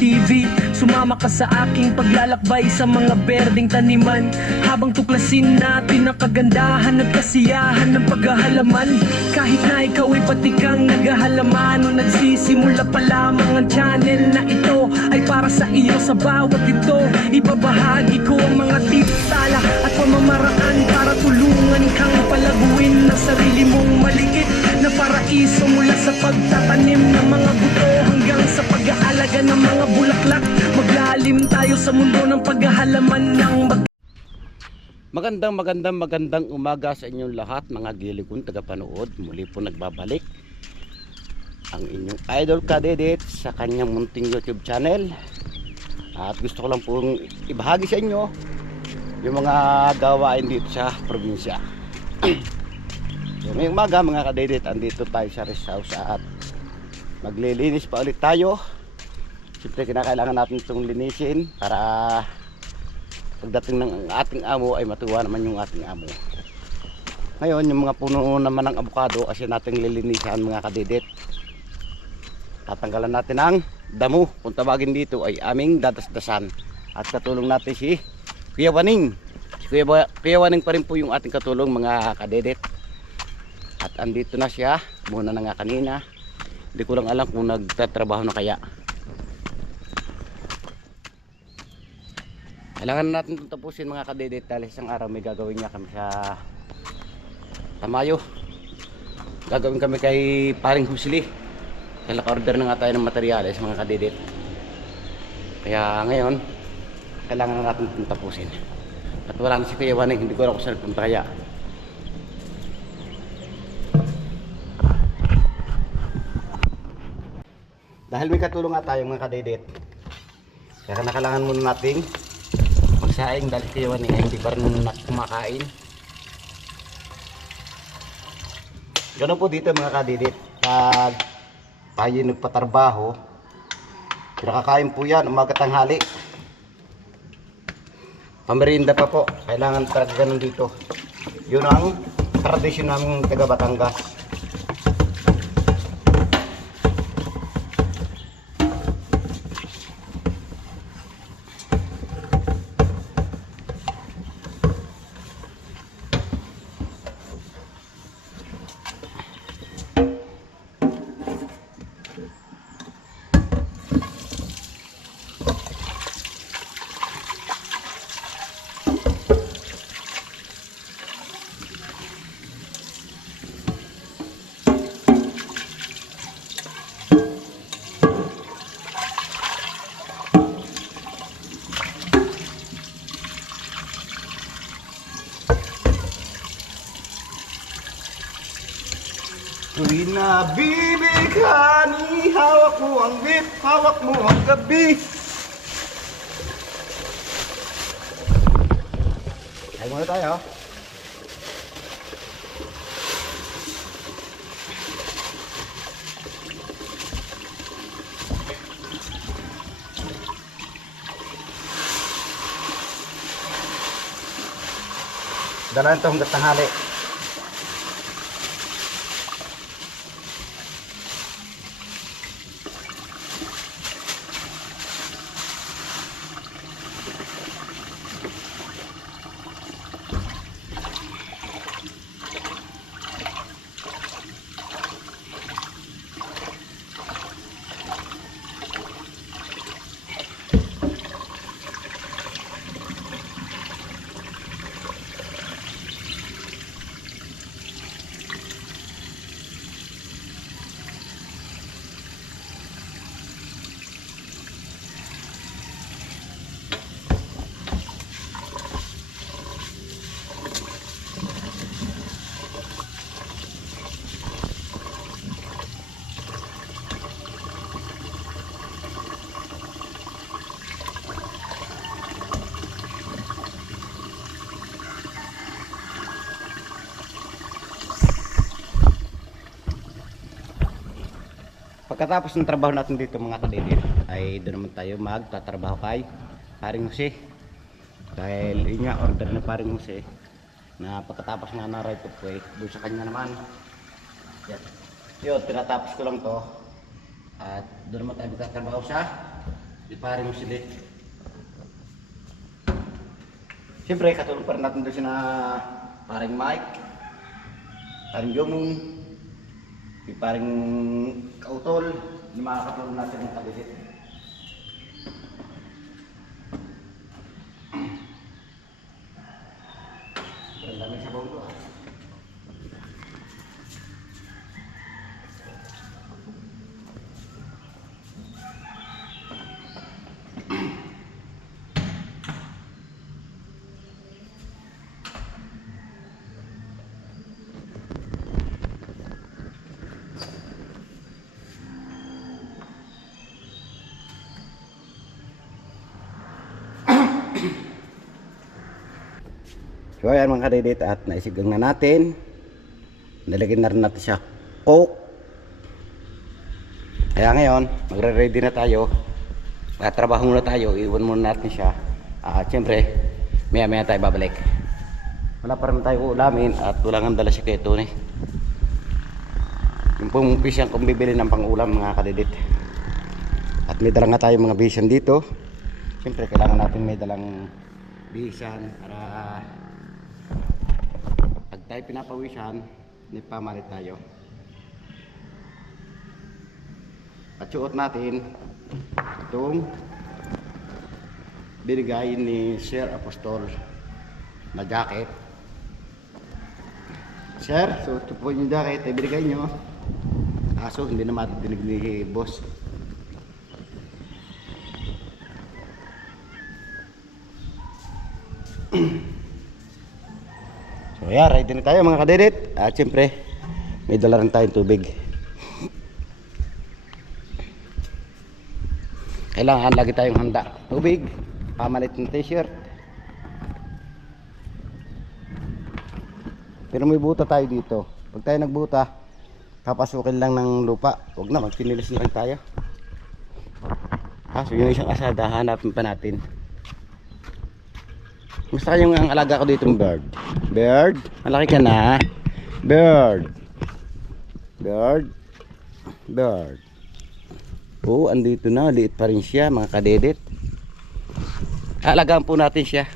TV. Sumama ka sa aking paglalakbay sa mga berdeng taniman, habang tuklasin natin ang kagandahan at kasiyahan ng paghahalaman. Kahit na ikaw ay patikang naghahalaman o nagsisimula pa lamang, ang channel na ito ay para sa iyo. Sa bawat ito, ibabahagi ko ang mga tips, tala at pamamaraan para tulungan kang palaguin na sarili mong maliit na paraiso, mula sa pagtatanim ng mga buto hanggang sa pag-aalaga ng mga bulaklak. Maglalim tayo sa mundo ng paghahalaman ng Magandang umaga sa inyong lahat, mga gili kong tagapanood. Muli po nagbabalik ang inyong idol Kadedit sa kanyang munting YouTube channel. At gusto ko lang pong ibahagi sa inyo yung mga gawain dito sa probinsya. So, ngayong umaga mga Kadedit, andito tayo sa rest house at maglilinis pa ulit tayo. Siyempre kinakailangan natin itong linisin para pagdating ng ating amo ay matuwa naman yung ating amo. Ngayon yung mga puno naman ng avocado kasi nating lilinisan mga Kadedit. Tatanggalan natin ang damo, kung tawagin dito ay aming dadasdasan. At katulong natin si Kuya Waning. Si Kuya Waning pa rin po yung ating katulong mga Kadedit. At andito na siya, muna na nga kanina. Hindi ko lang alam kung nagtatrabaho na kaya. Kailangan natin itong tapusin mga Kadedit dahil isang araw may gagawin niya kami sa Tamayo. Gagawin kami kay Paring Husli. Kaya naka-order na nga tayo ng materyales mga Kadedit. Kaya ngayon kailangan natin itong tapusin. At wala na si Kuya Waning, hindi ko alam kung saan punta kaya. Dahil may katulong nga tayo mga Kadedit, kaya kailangan muna nating magsaing dahil Kuya Waning ay hindi pa rin kumakain. Ganoon po dito mga Kadedit, pag tayo nagpatrabaho, nakakain po yan umaga tanghali. Pamerienda pa po, kailangan talaga ganun dito. Yun ang tradisyon namin taga Batangas. Tuwing nabibigani, hawak mo ang bit, hawak mo ang gabi. Kaya muna tayo. Dala ito hanggang tanghali. Pagkatapos ng trabaho natin dito mga Kadedit, ay doon naman tayo magtatrabaho kay Paring Jose. Dahil yun nga, order na Paring Jose na pagkatapos nga na right of way, doon sa kanya naman. Yan. Yun, tinatapos ko lang to. At doon naman tayo magtatrabaho sa Ipare mo sila. Siyempre, katulong pa rin natin doon sina paring Mike, paring Jomung, si paring Kautol, yung mga katulong natin ng kabisit. Ang dami sa bawlo. So ayan mga kadidit, at naisigang na natin. Nilagyan na rin natin siya coke. Kaya ngayon, magre-ready na tayo. Trabaho muna tayo, iwan muna natin siya. At syempre, maya maya tayo babalik. Wala pa rin tayo ulamin at wala nga dala siya kay Tony. Yung pong bisyan kung bibili ng pang-ulam mga kadidit. At may dala nga tayo mga bisyan dito. Syempre kailangan natin may dalang bisyan para pag tayo pinapawisan, may pamalit tayo. At suot natin itong binigay ni Sir Apostol na jacket. Sir, suot po yung jacket ay binigay nyo. Kaso hindi na matidinig ni boss. So yeah, ready na tayo mga kadedit. At syempre, may dala rin tayong tubig. Kailangan lagi tayong handa. Tubig, pamalit ng t-shirt. Pero may buta tayo dito. Pag tayo nagbuta, papasukin lang ng lupa. Huwag na, magpinilis na lang tayo. So yung isang asada, hanapin pa natin. Basta yung ang alaga ko dito ng bird. Bird, malaki ka na. Bird. Bird. Bird. Oh, andito na. Liit pa rin siya mga kadedit. Alagaan po natin siya.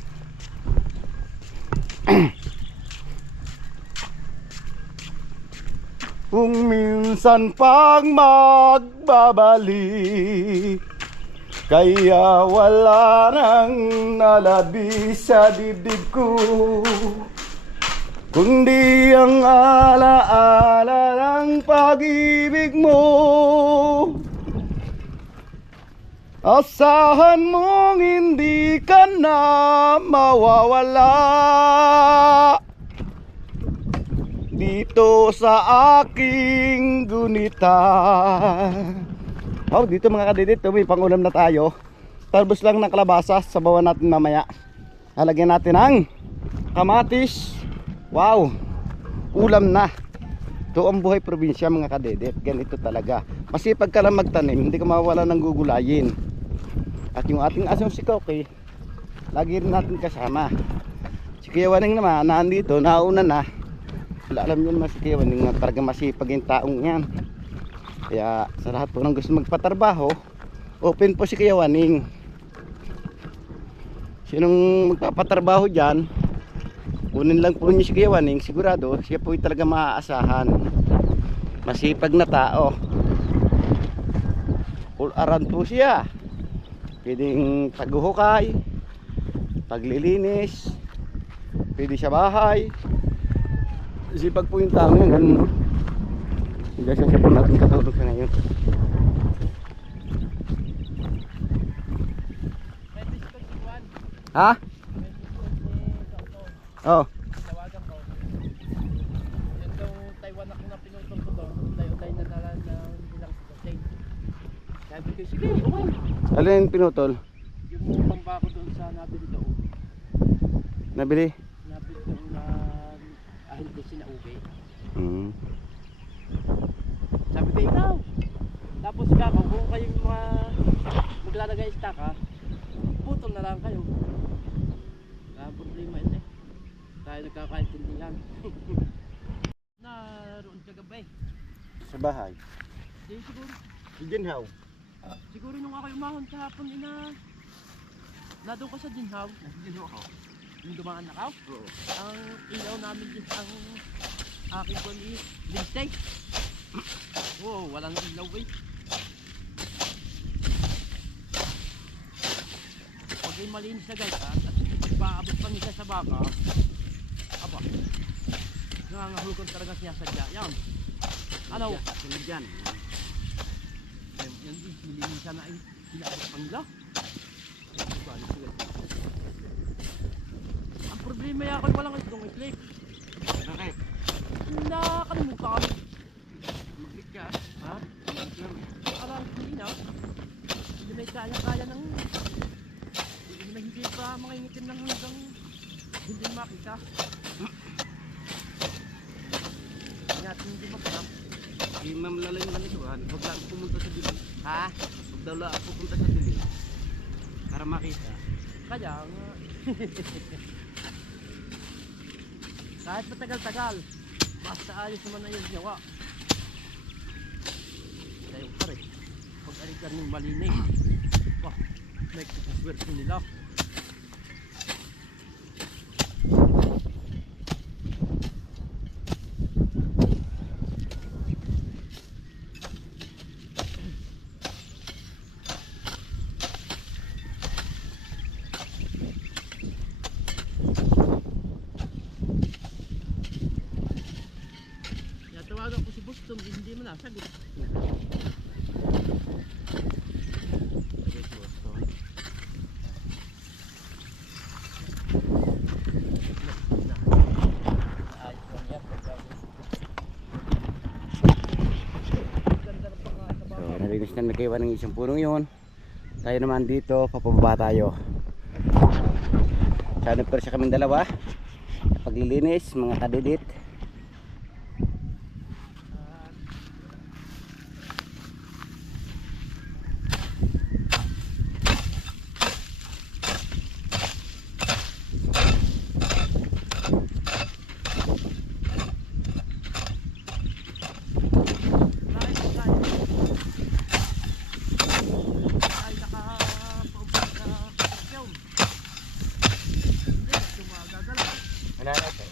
Kung minsan pang magbabalik, kaya wala nang nalabi sa dibdib ko, kundi ang alaala ng pag-ibig mo. Asahan mong hindi ka na mawawala dito sa aking gunita. Oh, dito mga kadidit, may pangulam na tayo. Talbos lang ng kalabasa, sabawan natin mamaya. Halagyan natin ang kamatis. Wow, ulam na. Ito ang buhay probinsya mga kadidit. Ganito talaga. Masipag ka lang magtanim, hindi ka mawala ng gugulayin. At yung ating asong si Koki, lagi rin natin kasama. Si Kuya Waning naman, nandito, nauna na. Wala, alam nyo naman si Kuya Waning na talaga masipag yung taong yan. Kaya sa lahat po ng gusto magpatrabaho, open po si Kuya Waning. Sinong magpapatrabaho dyan, kunin lang po niyo si Kuya Waning, sigurado siya po talaga maaasahan. Masipag na tao. All around po siya. Pwedeng paghuhukay, paglilinis, pwede sa bahay. Sipag po yung tao yan, ganun. Hindi siya po natin katulog sa ngayon. Ha? Oh. Tawagan ko. Yan daw Taiwan ako na pinutol ko daw. Tayo na nalan ng bilang state. Sabi ko, sige, okay. Alin pinutol? Yung pambako doon sa nabili daw. Nabili? Nabili daw na ahil din sinauwi. Sabi ko, ikaw. Tapos kako, kung kayong mga maglalagay stock ha, putol na lang kayo. Kaya problema yun eh. Tayo nagkakaintindihan. Naroon ka gabay. Sa bahay. Hindi siguro. Si Jinhaw. Siguro nung ako umahon kahapon, nadun ko sa ginhaw. Yung dumaan na ka? Oo. Ang ilaw namin din, ang aking kon is lintay. Wow, walang ilaw eh. Pag yung malinis na guys, at pagpaabot pang isa sa baka, aba, nangangahulugan talaga siya sadya. Yan. Ano? Sunod yan. Yan din, nilinisan na yung pinaabot pang nila. Ang problema yan ako walang itong i-click. Bakit? Nakakalimutan kami. Mag-click ka. Ha? Parang hindi na. Hindi may kaya-kaya ng... Hindi na hindi pa mga ingitin ng hanggang hindi makita. Hindi natin hindi magkanap. Si Ma'am Lala yung ganituan, huwag lang pumunta sa dilim. Ha? Huwag daw lang pupunta sa dilim. Para makita. Kaya nga. Kahit matagal-tagal, basta ayos naman na yung gawa. Tayo pa rin. Pag-alikan ng malinis. Wah, may kaswerte nila. Tawagan ko si Boston, hindi mo nasagot. So, narinis na nagkaiwan ng isang punong yun. Tayo naman dito, papababa tayo. Sana pero siya kaming dalawa. Paglilinis, mga kadidit. Wala na ito.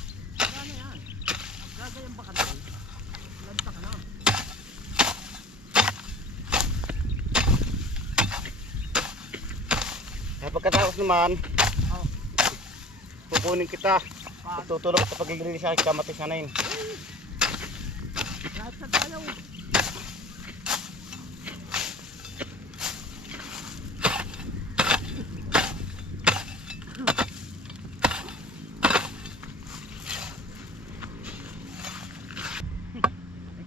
Pagkatapos naman, kukunin kita. Tutulog sa paglilinis sa kamatis na yun. Lahat sa tayo.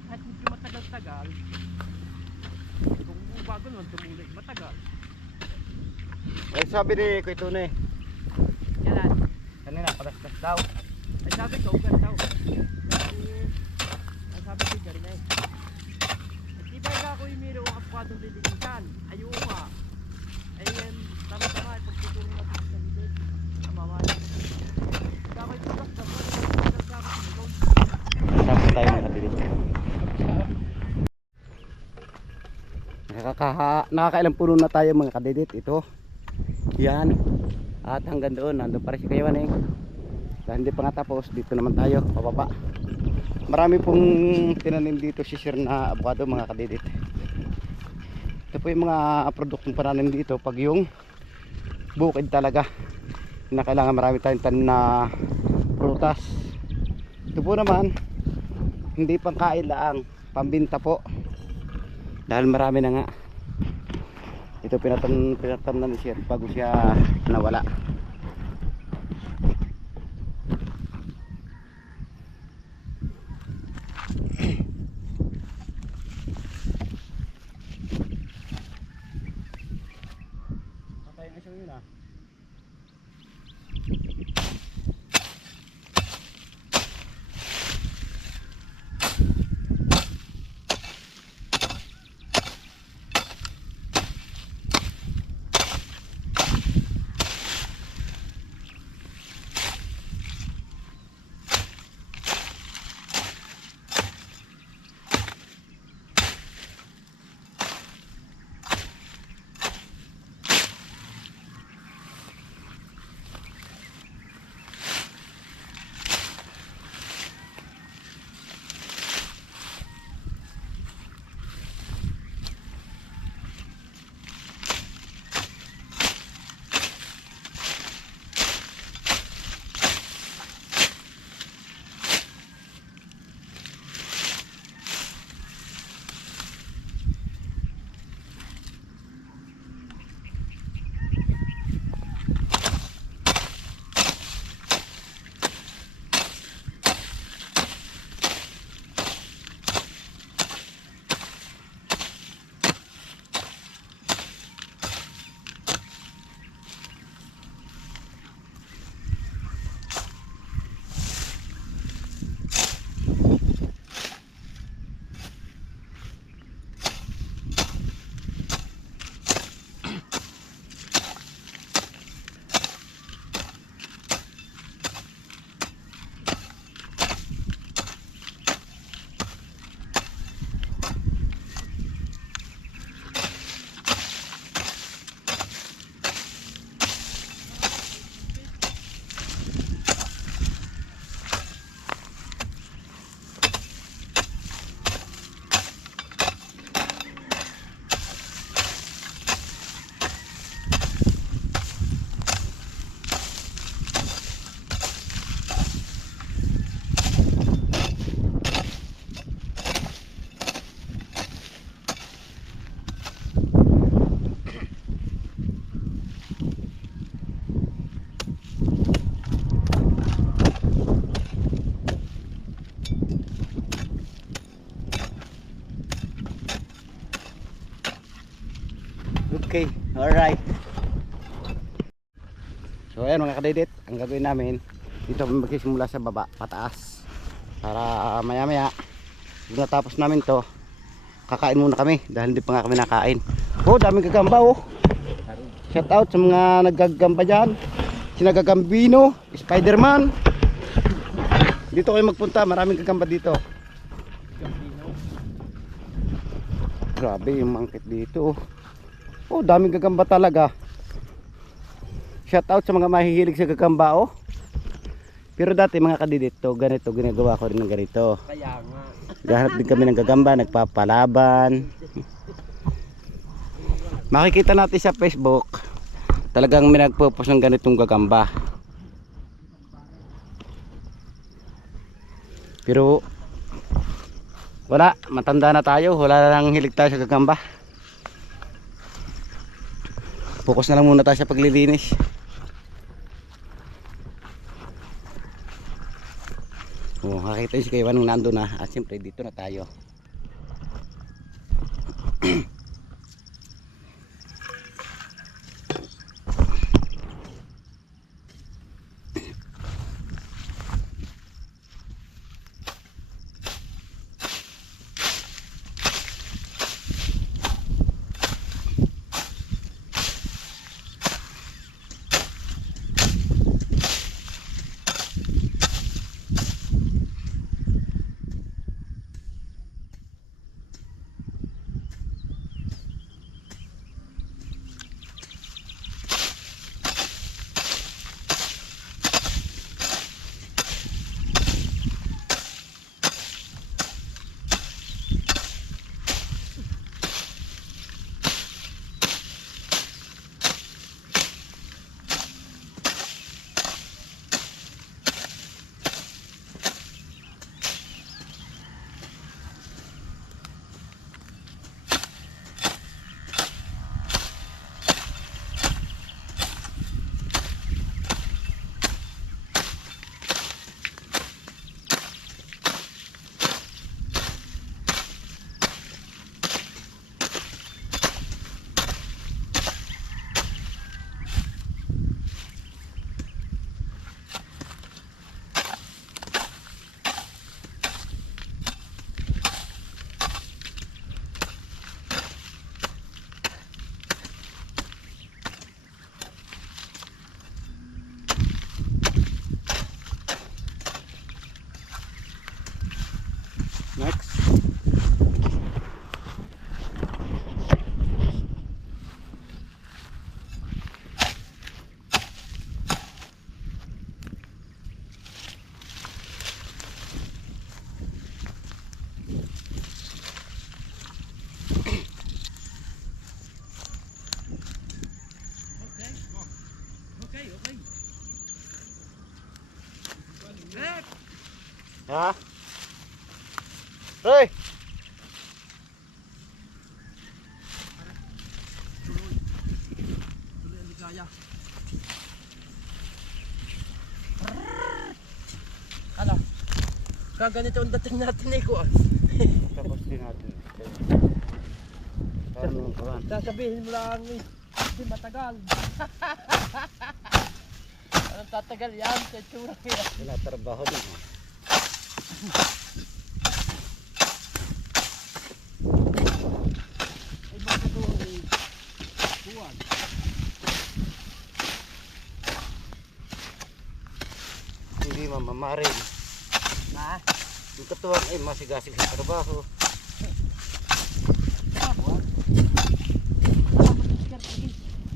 Kahit medyo matagal-tagal, kung bago naman tumuloy, matagal. Ay sabi ni Kuya Tune, Yan. kanina palastas daw. Ay sabi ko, ugat daw. Ang sabi ko, gari na eh. At di ba ako yung mayroong kapatong lilinisan? Ayun nga. Ay tama-tama, pagtutulong natin sa bibig. Mamaya. Dapat ito lang, dapat Tapos tayo mga kadidit. Nakakailang puno na tayo mga kadidit. Ito. Yan. At hanggang doon, nandun pa rin si Kayawan eh. Dahil hindi pa nga tapos, dito naman tayo, pababa. Marami pong tinanim dito si Sir na abukado mga kadidit. Ito po yung mga produktong pananim dito pag yung bukid talaga na kailangan marami tayong tanim na prutas. Ito po naman hindi pang kain lang, pambinta po dahil marami na nga. Ito pinatamnan ni Sir bago siya nawala. Patay na siya yun ah. Okay, alright. So ayan mga kadidit, ang gagawin namin, dito kami magsisimula sa baba, pataas. Para maya maya, pag natapos namin to, kakain muna kami dahil hindi pa nga kami nakain. Oh, daming gagamba oh. Shout out sa mga naggagamba dyan. Sina Gagambino, Spiderman. Dito kayo magpunta, maraming gagamba dito. Grabe yung mangkit dito. Oh, daming gagamba talaga. Shout out sa mga mahihilig sa gagamba oh. Pero dati mga kadidit to, ganito ginagawa ko rin ng ganito. Kaya nga. Gahanap din kami ng gagamba, nagpapalaban. Makikita natin sa Facebook, talagang may nagpo-post ng ganitong gagamba. Pero wala, matanda na tayo, wala nang hilig tayo sa gagamba. Focus na lang muna tayo sa paglilinis. Oh, nakita yung si Kaywan nung nando na at siyempre dito na tayo. Next. Okay. Ha? Hoy! Tuloy ang ligaya. Ano? Kaganito ang dating natin eh ko. Tapos din natin. Paano ang kawan? Sasabihin mo lang eh. Hindi matagal. Anong tatagal yan? Sa itsura kaya. Tinatrabaho din. Ay magkatuwa eh. Buwan. Hindi mamamarin. Ha? Yung katuwang ay masigasig sa trabaho. Buwan?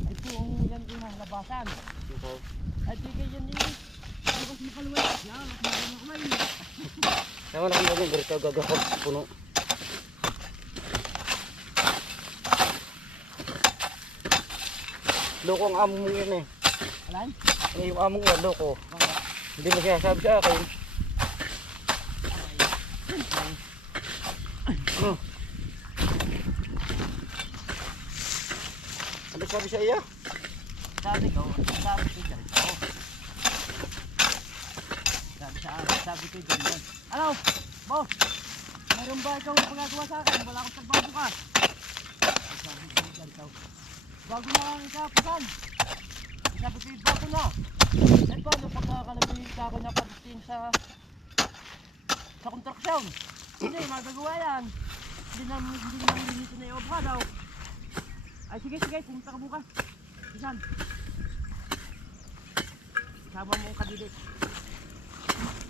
Ay po yan yung labasan. Ay di kayo yan eh. Ay kasi makaluway. Yan. Makaluway. Sama na kung gagawin, ganito gagawin puno. Loko ang amo mo yun eh. Alan? Yung amo mo, loko. Hindi mo siya sabi sa akin. Ano sabi sa iyo? Sabi ko dyan. Sabi ko dyan. Ano? Boss? Mayroon ba ikaw pagkagawa sa akin? Wala akong trabaho bukas. Sabi ko dyan. Bago na ang ikapasan. Sabi ko, bago na. Eh, paano pagkakalagay ako na pagdating sa kontraksyon? Hindi, magagawa yan. Hindi naman dito na i-obha daw. Ay, sige, pumunta ka bukas. Isan. Sama mo ang kadidik.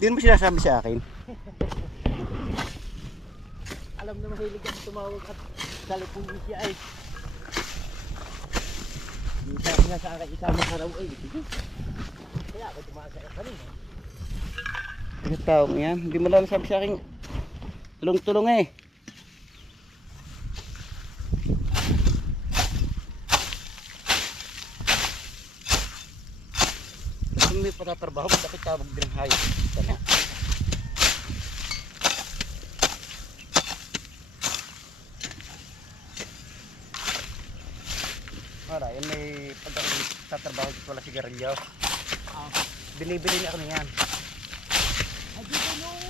Di mo sinasabi sa akin. Alam na mahilig ako tumawag at salipong siya ay. Hindi sabi nga sa akin isama ka raw ay. Sige. Kaya ako tumakas sa kanina. Yung taong yan, hindi mo lang sabi sa akin. Tulong-tulong eh. Kung may patatrabaho, bakit tawag din ang hayop? Sana. Para, yun may pag ako tatrabaho dito wala sigarilyo. Binibili niya ako na yan. Ay, dito nung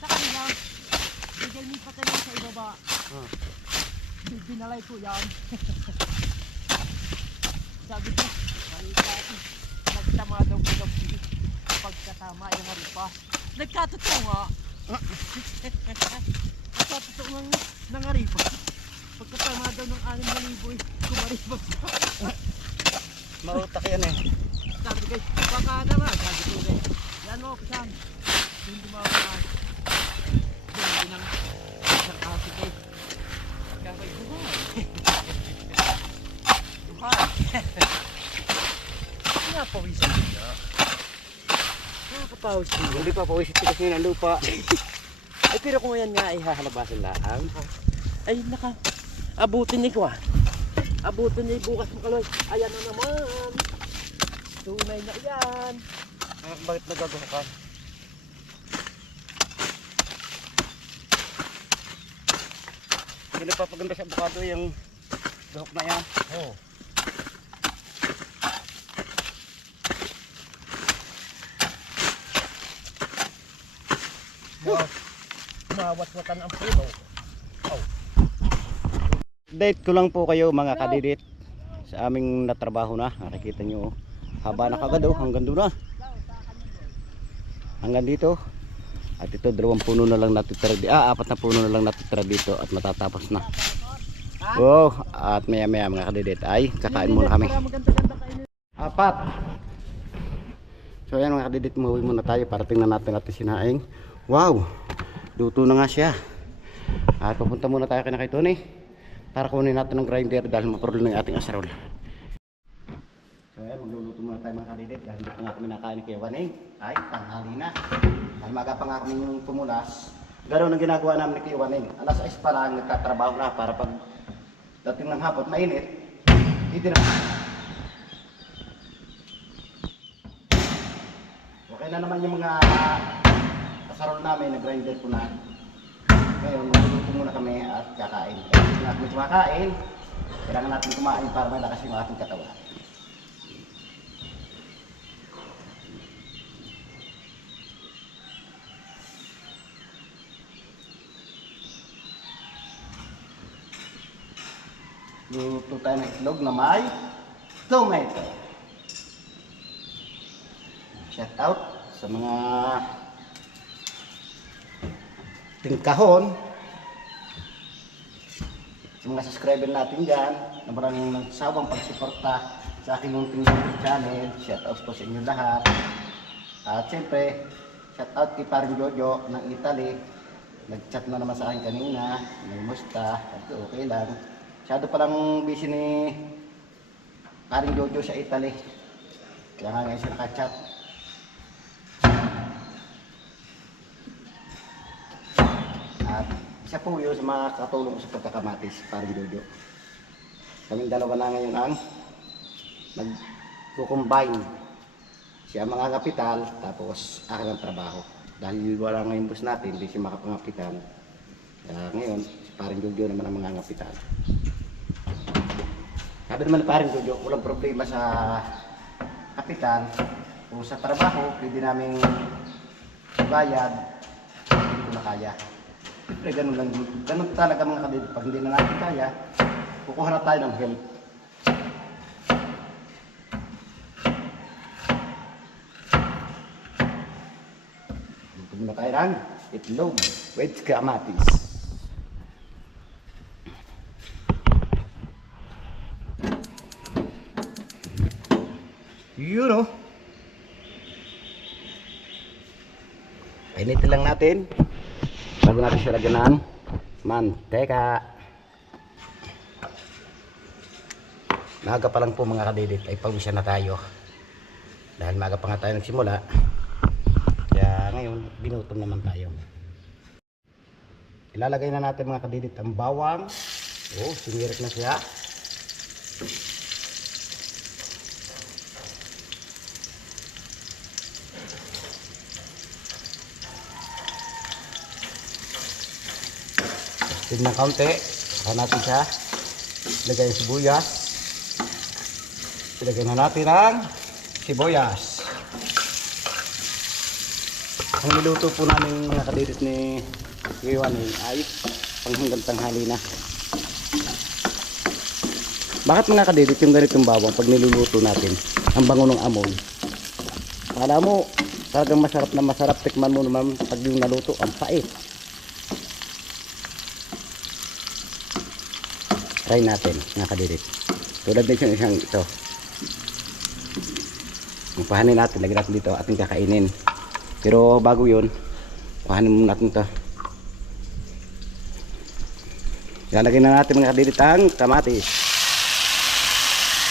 sa kanila, bigay ni patay sa ibaba. Binalay ko yan. Sabi ko, marita ako. Nagtama daw ko ng pagkatama yung haripa. Nagkatotoo nga. Nagkatotoo ng haripa. Pagkatama daw ng 6,000 kumaripa siya. Mautak yan eh. Sabi ko, baka naman. Sabi ko, yan mo, pisan. Hindi mawakahan. Hindi nang isang kasi ko. Kaya ko, buhay. Napawisin niya. Nakakapawisin niya. Hindi pa pawisit kasi ng lupa. Ay, pero kung yan nga ay hahalabasan lang. Ay, abutin ni ko ah. Abutin niya bukas mo kaloy. Ayan na naman. Tunay na yan. Bakit nagagawa ka? Hindi nagpapaganda sa abukado yung gahok na yan. Oo. Mawat-watan ang puno. Update ko lang po kayo mga kadidit sa aming natrabaho na. Nakikita nyo haba na kagad hanggang doon na. Hanggang dito. At ito 2 puno na lang natitira dito. 4 na puno na lang natitira dito at matatapos na. Wow, at maya mga kadidit ay kakain muna kami. 4. So ayan mga kadidit, umuwi muna tayo para tingnan natin sinaing. Wow, luto na nga siya. At pupunta muna tayo kay Tony para kunin natin ng grinder dahil maprolo na yung ating asarol. So ayan, magluluto muna tayo mga kadidit dahil hindi pa nga kami nakain kay Waning. Ay, tanghali na. Dahil maga pa nga kami yung pumulas. Ganoon ang ginagawa namin kay Waning. Alas 6 pa lang nagtatrabaho na para pag dating ng hapon mainit, hindi na. Okay na naman yung mga asarol namin, nag-grinder ko na. Ngayon, magluluto muna kami at kakain. Kung natin kumakain, kailangan natin kumain para malakas yung ating katawan. Luto tayo ng itlog na may tomato. Shout out sa mga tingkahon, sa mga subscriber natin dyan na maraming nagsawang pagsuporta sa aking munting YouTube channel. Shout out po sa inyo lahat. At siyempre, shout out kay Paring Jojo ng Italy. Nag-chat na naman sa akin kanina, may musta, okay lang. Masyado palang busy ni Paring Jojo sa Italy, kaya nga ngayon siya nakachat. At isa po yun sa mga katulong ko sa pagkakamatis, Paring Jojo. Kaming dalawa na ngayon ang nag-combine. Siya mga kapital, tapos akin ang trabaho. Dahil wala ngayon boss natin, hindi siya makapangapital. Ngayon, si Paring Jojo naman ang mga kapital. Sabi naman ni Paring Jojo, walang problema sa kapital o sa trabaho, pwede namin bayad, hindi ko na kaya. Siyempre, ganun lang. Ganun talaga mga kadid. Pag hindi na natin kaya, kukuha na tayo ng help. na tayo ng itlog with kamatis. Yun o. Painitin lang natin bago natin siya lagyan ng manteka. Maaga pa lang po mga kadidit ay pawisa na tayo dahil maaga pa nga tayo nagsimula, kaya ngayon binutom naman tayo. Ilalagay na natin mga kadidit ang bawang. Oh, sinirik na siya. Tignan kaunti, saka natin siya ilagay ang sibuyas. Ilagay na natin ang sibuyas. Ang niluto po namin mga kadidit ni Iwan ay pang hanggang tanghali na. Bakit mga kadidit yung ganitong bawang pag niluluto natin ang bango ng amoy? Akala mo talagang masarap na masarap, tikman mo naman pag yung naluto ang pait. Try natin mga kadidit. Tulad din yung isang ito. Pahanin natin, lagyan natin dito ating kakainin. Pero bago yun, pahanin muna natin ito. Lalagyan na natin mga kadidit ang kamatis.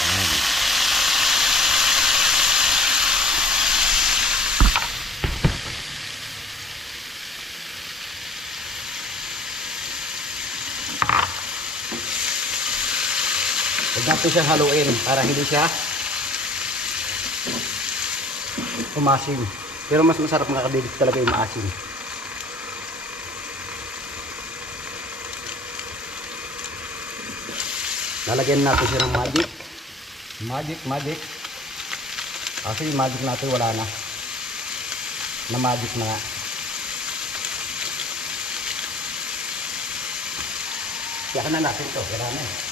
Ayan. Huwag natin siyang haluin para hindi siya umasim. Pero mas masarap mga kadidit talaga yung maasim. Lalagyan natin siya ng magic. Kasi yung magic natin wala na. Na magic na nga. Kaya na natin ito. Wala na eh.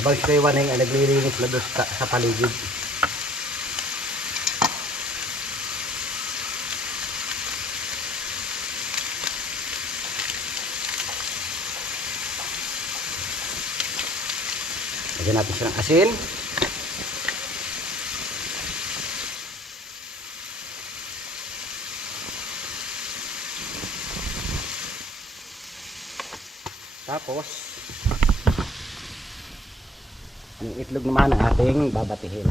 Habang si Kuya Waneng ay naglilinis na doon sa paligid. Lagyan natin siya ng asin. Tapos yung itlog naman ang ating babatihin.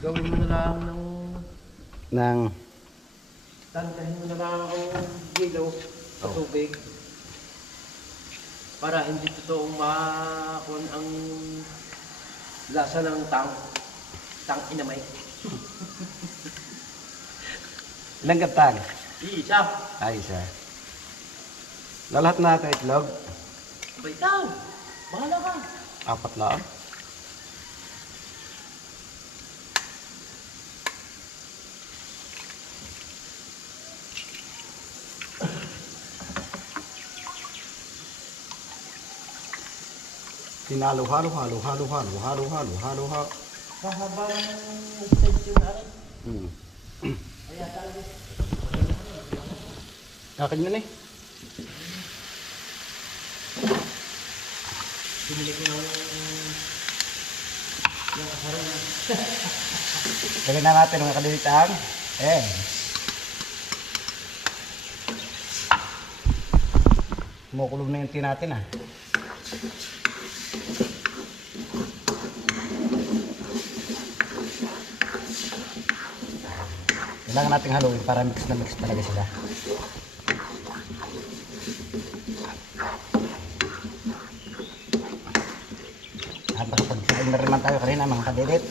Gawin mo na lang ng tantahin mo na lang ang gilaw sa tubig. Para hindi totoong makakon ang lasa ng tang inamay. ilang gantang? Isa. Ay, isa. Lahat na ito itlog. Abay ikaw. Bahala ka. 4 lang. Halo-halo. Kahaba ng stage yung akin. Kaya talaga. Akin yun eh. Pinili ko ng kasarin. Lagyan na natin mga kadilitan. Kumukulog na yung tea natin ah. Kailangan natin haluin para mix na mix talaga sila. At nakapag-sain na rin man tayo kanina mga kadidit.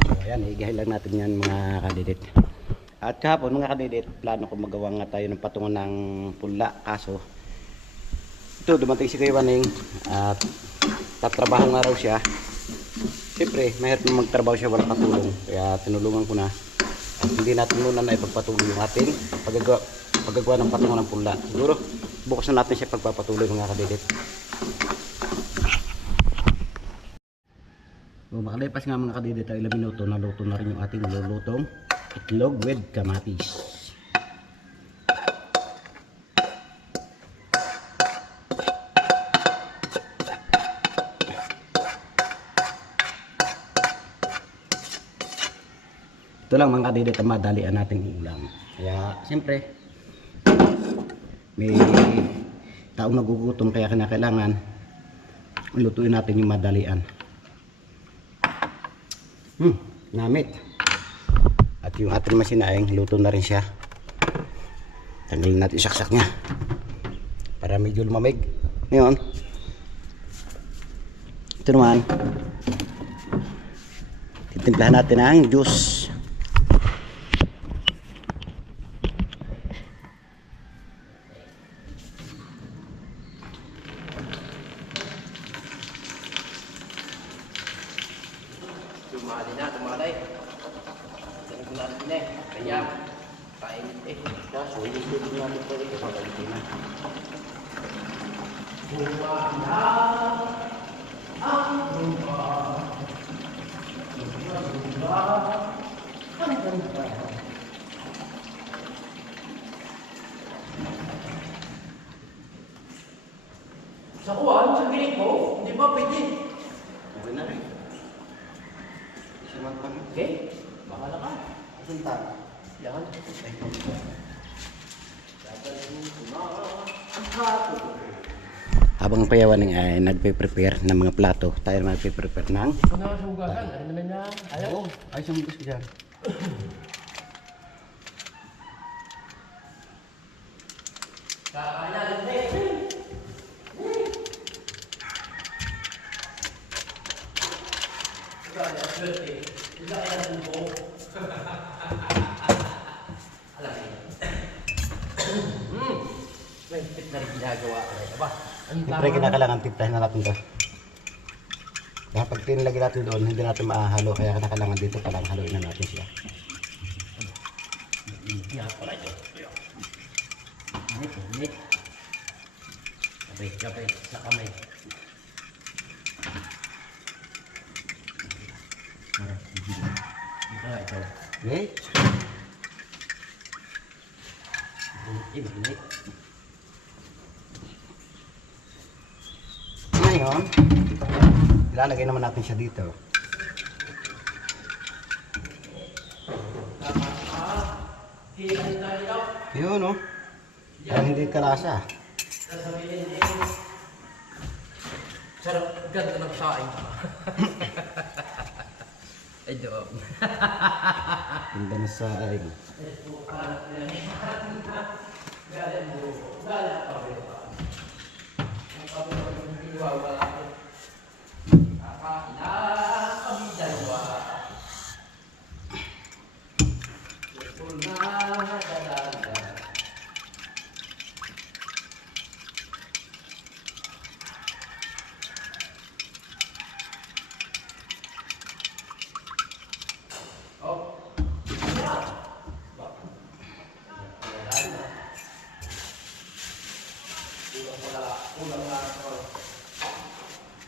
So, ayan, igihin lang natin yan mga kadidit. At kahapon mga kadidit, plano ko magawa nga tayo ng patungan ng pula. Kaso, ito dumating si Kuya Waneng at tatrabaho nga raw siya. Siyempre, mahirap na magtrabaho siya, walang katulong. Kaya tinulungan ko na. At hindi natin muna na ipagpatuloy yung ating paggagawa ng patungan ng pula. Siguro bukas na natin siya pagpapatuloy mga kadidit. So, makalipas nga mga kadidit ay ilang minuto, naluto na rin yung ating nilulutong itlog with kamatis. Ito lang mga kadidit ang madalian natin ulam. Kaya siyempre may taong nagugutom kaya kinakailangan lutuin natin yung madalian. Namit. At yung ating masinaing luto na rin siya. Tanggalin natin yung saksak niya para medyo lumamig. Ngayon ito naman titimplahan natin ang juice. Tumalay. Ganun ko natin eh. Kaya, kainit eh. So, i-dito natin ito rin kapag na. Sa kuwan, sa gilig mo, hindi ba pwede? Okay na rin. Okay? Bahala ka. Asunta. Yan. Habang payawaning ay nagpe-prepare ng mga plato, tayo naman nagpe-prepare ng Ito na sa hugasan. Ano naman na? Ayaw. ay siyang gusto dyan. Kakayalan na eh. Pit na rin ginagawa ko rin. Aba, ang Siyempre kinakailangan timplahin na natin ito. Dahil pag tinilagay natin doon, hindi natin maahalo. Kaya kinakailangan dito pa lang haluin na natin siya. Iya pala ito. Init. Kapay sa kamay. Ito. Okay? Init. Ngayon, ilalagay naman natin siya dito. Yun, no? Para hindi kalasa. Sarap, ganda ng saing. Ay, doon. Ganda na sa ay.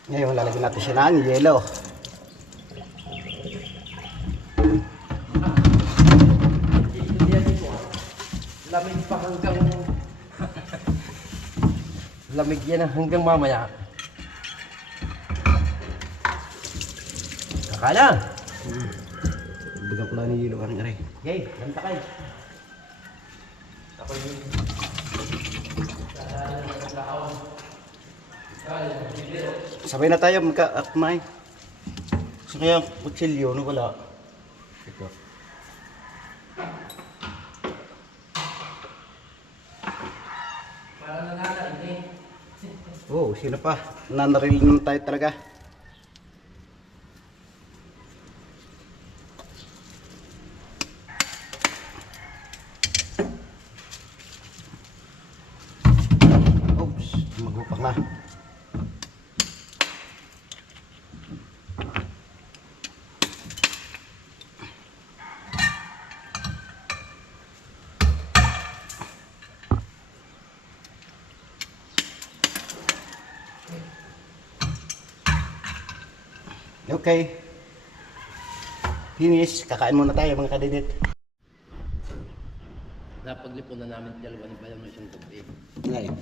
Ngayon, lalagyan natin siya ng yelo. Lamig pa hanggang... Lamig yan hanggang mamaya. Kakala! Bigyan ko lang ng yelo ang aray. Okay, lanta kayo. Ako yung... Sabay na tayo magka-akmay. So kaya kutsilyo, no wala. Ito. Para nanala, hindi. Oh, sino pa? Nanaril naman tayo talaga. Oops, magupak na. Okay. Finish. Kakain muna tayo mga kadidit. Napaglipon na namin dalawa ni Bayan ng isang gabi. Ngayon.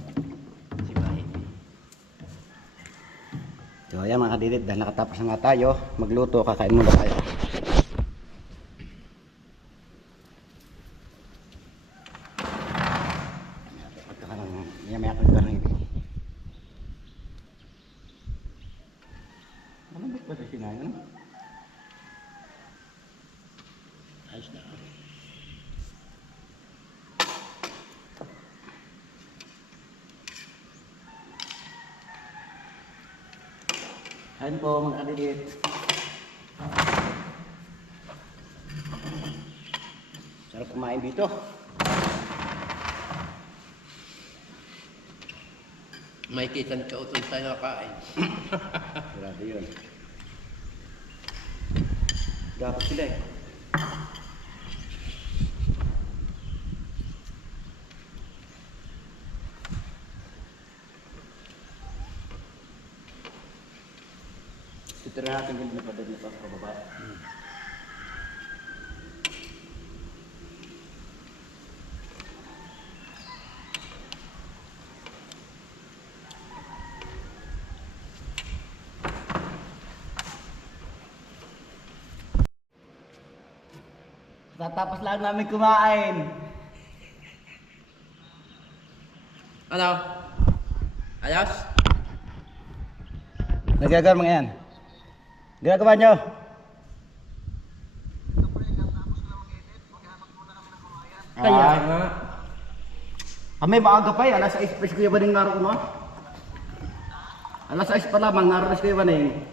Si Bayan. So ayan mga kadidit, dahil nakatapos na nga tayo magluto, kakain muna tayo. Maya ko ka lang ito. Ano ba sa sinayan? Ayos na. Ayan po mga kadidit. Sarap kumain dito. May kitang kautol tayo nakain. Grabe yun. Dapat sila eh. Ito na natin yung napadad na pababa. Tatapos lang namin kumain. Ano? Ayos? Nagagawa mga yan. Ginagawa nyo. Kaya nga. May maaga pa eh. Alas 6 pa si Kuya Baning ngaro ko mo. Alas 6 pa lamang ngaro na si Kuya Baning.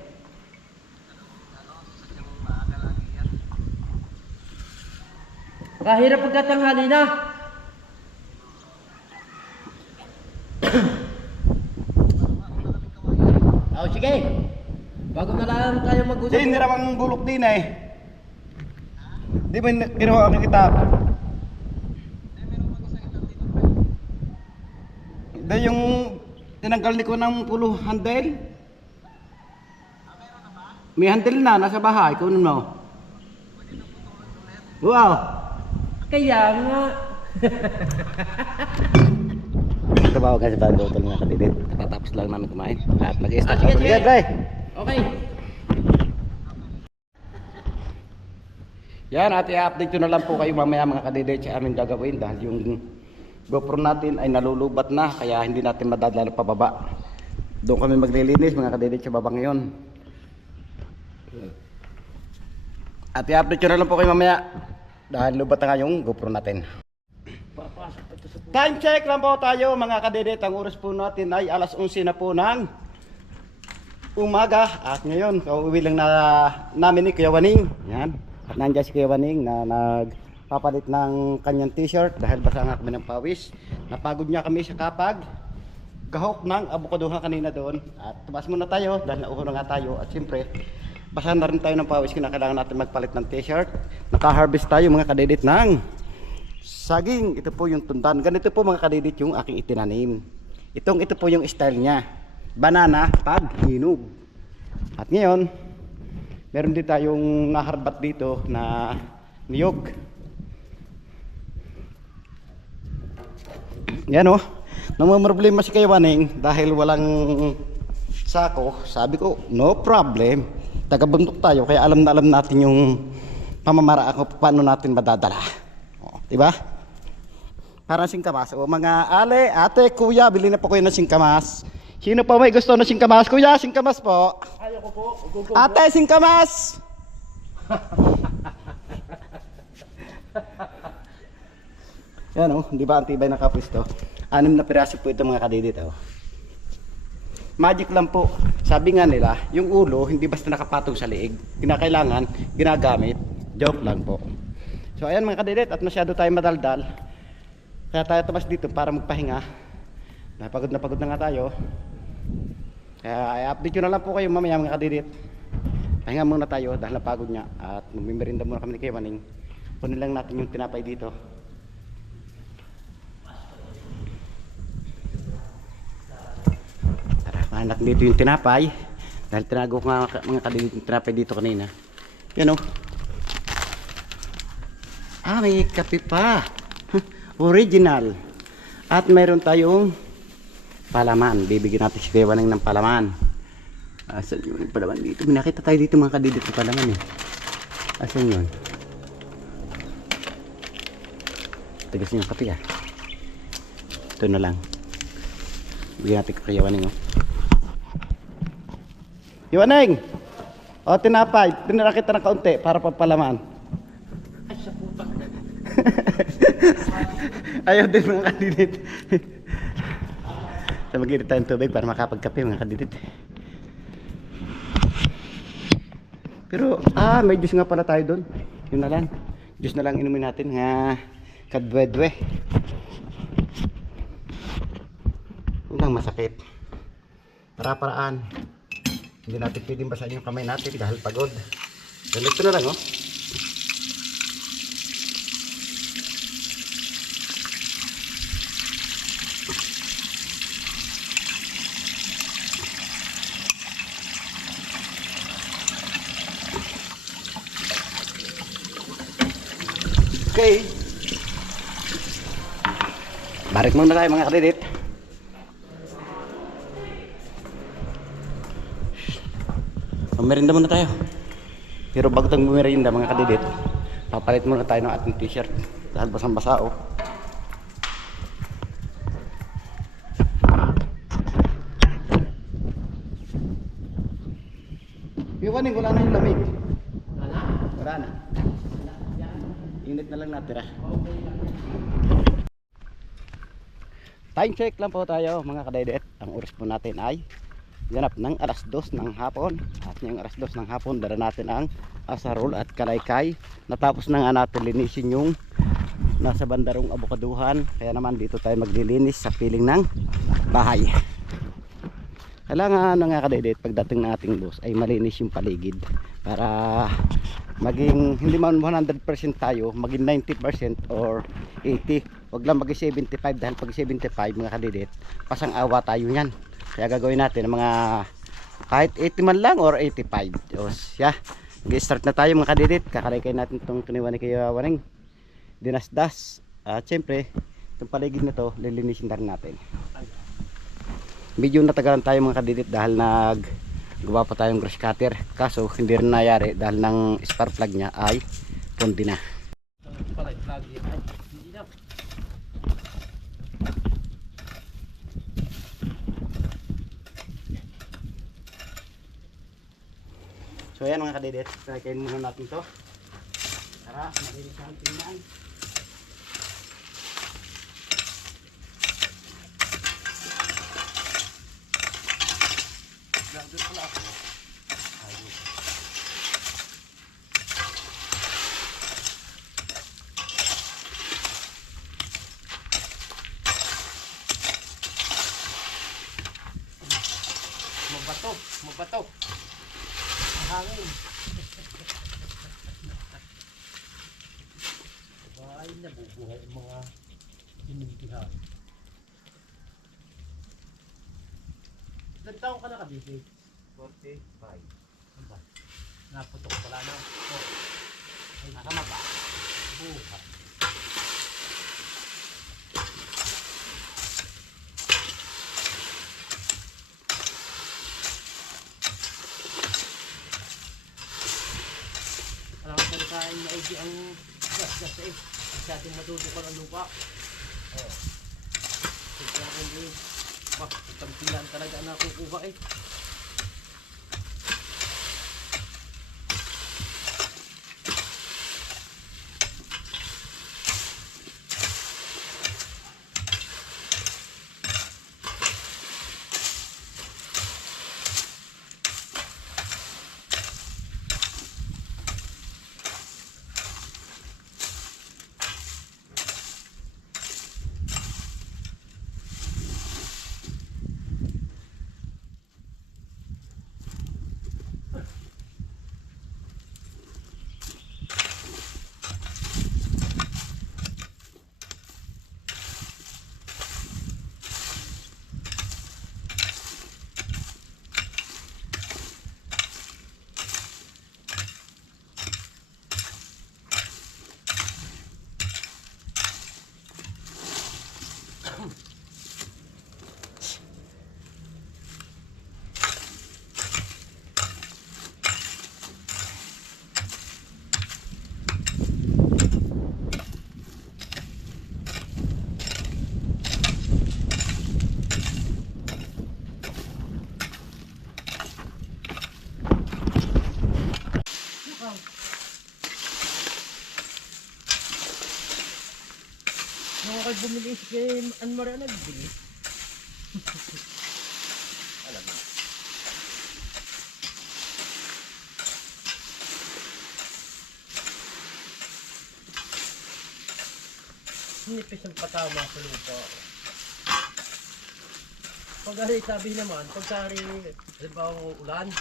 Kahirap pagkatanghali na. Oh, sige. Bago na lang tayo mag-usap. Hindi naman bulok din eh. Di ba ginawa ka kita? Hindi yung tinanggal ni ko ng pulo handle. May handle na, nasa bahay. Kunin mo. Wow! Kaya nga. Trabaho kasi bago ito mga kadidit. Natatapos lang namin kumain. At mag-i-start Sige, ako. sige. Sige. Okay. Yan, at i-update ko na lang po kayo mamaya mga kadidit sa aming gagawin dahil yung GoPro natin ay nalulubat na kaya hindi natin madadala pababa. Doon kami maglilinis mga kadidit sa baba ngayon. At i-update ko na lang po kayo mamaya dahil lubat na nga yung GoPro natin. Time check lang po tayo mga kadidit. Ang oras po natin ay alas 11 na po ng umaga. At ngayon, kauwi lang na namin ni Kuya Waning. Yan. At nandiyan si Kuya Waning na nagpapalit ng kanyang t-shirt dahil basa nga kami ng pawis. Napagod niya kami sa kapag gahok ng abukaduha kanina doon. At tumas muna tayo dahil nauho na nga tayo. At siyempre, basa na rin tayo ng pawis. Kinakailangan natin magpalit ng t-shirt. Naka-harvest tayo mga kadidit ng saging. Ito po yung tundan. Ganito po mga kadidit yung aking itinanim. Ito po yung style niya. Banana pag hinog. At ngayon, meron din tayong naharbat dito na niyog. Yan o. Namumroblema si Kuya Waning dahil walang sako. Sabi ko, no problem. Tagabundok tayo kaya alam na alam natin yung pamamaraan kung paano natin madadala. O, diba? Parang singkamas. O mga ale, ate, kuya, bili na po kayo ng singkamas. Sino pa may gusto ng singkamas? Kuya, singkamas po. Ayoko po. Ate, singkamas! Yan o, di ba ang tibay ng kapwisto? 6 na piraso po ito mga kadidit. Oh. Magic lang po. Sabi nga nila, yung ulo hindi basta nakapatong sa liig. Kinakailangan, ginagamit. Joke lang po. So ayan mga kadidit, at masyado tayo madaldal. Kaya tayo tumas dito para magpahinga. Napagod na nga tayo. Kaya i-update ko na lang po kayo mamaya mga kadidit. Pahinga muna tayo dahil napagod niya. At magmimerinda muna kami ni Kuya Waning. Kunin lang natin yung tinapay dito. Tara, kunin natin dito yung tinapay. Dahil tinago ko nga mga kadidit yung tinapay dito kanina. Yan o. May kape pa. Original. At mayroon tayong palaman. Bibigyan natin si Kuya Waning ng palaman. Asan yung palaman dito? Minakita tayo dito mga kadidit ng palaman eh. Asan yun? Tigas yung kape ah. Ito na lang. Bigyan natin kay Kuya Waning oh. Iwaneng! O, tinapay. Tinira kita ng kaunti para papalaman. Ay, sa puta. Ayaw din mga kadidit. So, mag-init tayong tubig para makapagkape mga kadidit. Pero, may juice nga pala tayo doon. Yun na lang. Juice na lang inumin natin. Kadwedwe. Huwag lang masakit. Para-paraan. Hindi natin pwedeng basahin yung kamay natin dahil pagod. Ganito na lang oh. Okay. Barik muna tayo mga kadidit. Merinda muna tayo. Pero bago tayong merinda mga kadidit, papalit muna tayo ng ating t-shirt dahil basang-basa oh. Iwanin, wala na yung lamig. Wala na. Init na lang natira. Time check lang po tayo mga kadidit. Ang oras po natin ay ganap ng alas 2 ng hapon. At ngayong alas 2 ng hapon dala natin ang asarol at kalaykay. Natapos na nga natin linisin yung nasa bandarong abukaduhan. Kaya naman dito tayo maglilinis sa piling ng bahay. Kailangan nga kadidit pagdating ng ating bus ay malinis yung paligid para maging hindi man 100% tayo, maging 90% or 80. Wag lang maging 75 dahil pag 75 mga kadidit pasang awa tayo niyan. Kaya gagawin natin ng mga kahit 80 man lang or 85. Yeah. Mag-start na tayo mga kadidit. Kakalaykay natin itong kiniwan ni Kuya Waning. Dinasdas. At syempre, itong paligid na to, lilinisin na rin natin. Medyo natagalan tayo mga kadidit dahil naggawa pa tayong grass cutter. Kaso hindi rin nangyari dahil ng spark plug niya ay pundi na. Palay, lagi. Ay, hindi na. So ayan mga kadidit, kalakayin muna natin to. Tara, malinis ang tingnan. Nandun pala ako. Mabato. Hangin. Ay, nabubuhay ang mga inimitihan. Ilan taong ka na kabibig? 45. Aba, naputok pala na. Oh. Ay, nakamaba. Buhay. Kain na igi ang gas eh. Sa ating matutupal ang lupa. Oh. Sige ako din. Tampilan talaga na kukuha eh. pag bumili kay Anmara nagbili. Alam mo. Nipis ang patama sa lupa. Pag sabi naman, pagkari, halimbawa ulan,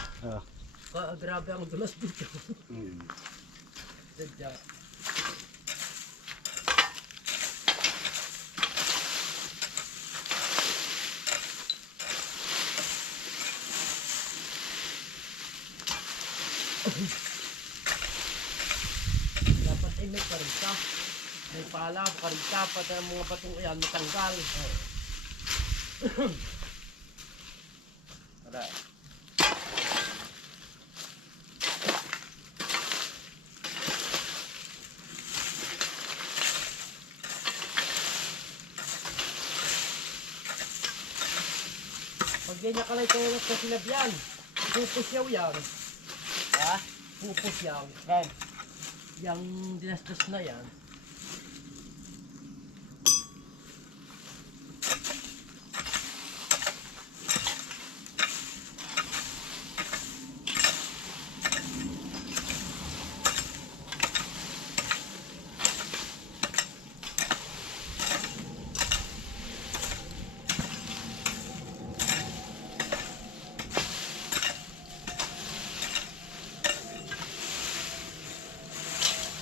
grabe ang dulas dito. Sadya. Dapat ay may karita. May pala, karita, pati ang mga batong iyan, matanggal. Ada. Pag ganyan ka lang kayo sa sinabyan, pupusyaw yan. Ha? Pupusyaw. Yan. Yang dinastos na yan.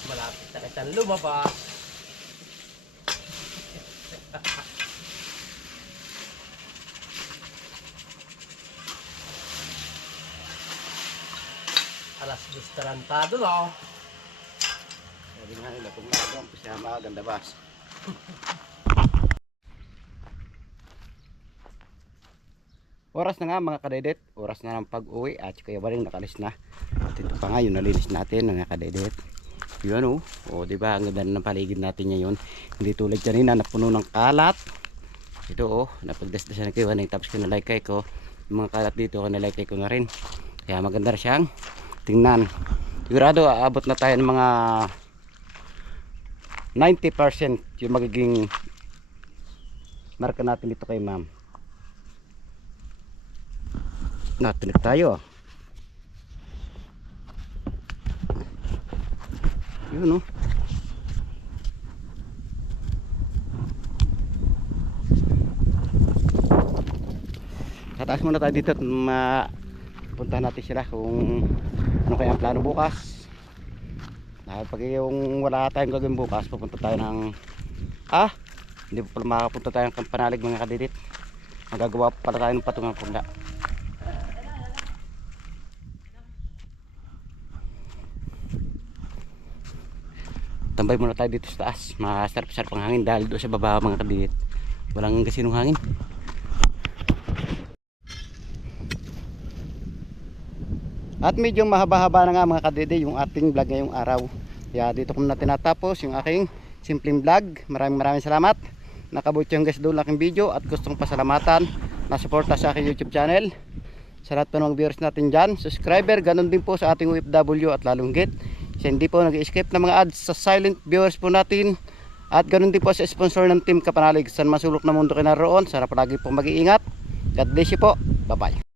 Malapit na kitang lumabas. Alas 2 tarantado na. Sabi nga nila, kung mag-umpisa maganda bas. Oras na nga mga kadedet, oras na ng pag-uwi at kaya baling nakalis na. At ito pa nga yung nalinis natin mga kadedet. Yun di ba ang ganda ng paligid natin ngayon. Hindi tulad kanina na puno ng kalat. Ito napagdasdasan ko yung tapos ko na like ko. Yung mga kalat dito ko na like ko na rin. Kaya maganda siyang tingnan. Sigurado aabot na tayo ng mga 90% yung magiging marka natin dito kay ma'am. Natulik tayo. Yun Tataas muna tayo dito at puntahan natin sila kung ano kaya ang plano bukas. Pag yung wala tayong gagawin bukas, pupunta tayo ng hindi pa pala makapunta tayo ng Kampanalig mga kadidit. Magagawa pa pala tayo ng patungang punda. Tambay muna tayo dito sa taas. Masarap-sarap ang hangin dahil doon sa baba mga kadidit walang gasinong hangin. At medyo mahaba-haba na nga mga kadidit yung ating vlog ngayong araw. Kaya dito ko na tinatapos yung aking simpleng vlog. Maraming salamat. Nakabuti yung guys doon aking video at gustong pasalamatan na suporta sa aking YouTube channel. Sa lahat po ng viewers natin dyan, subscriber, ganun din po sa ating OFW at lalong higit sa hindi po nag-escape ng mga ads sa silent viewers po natin. At ganun din po sa sponsor ng Team Kapanalig. San masulok na mundo kayo naroon. Sana palagi po mag-iingat. God bless you po. Bye bye.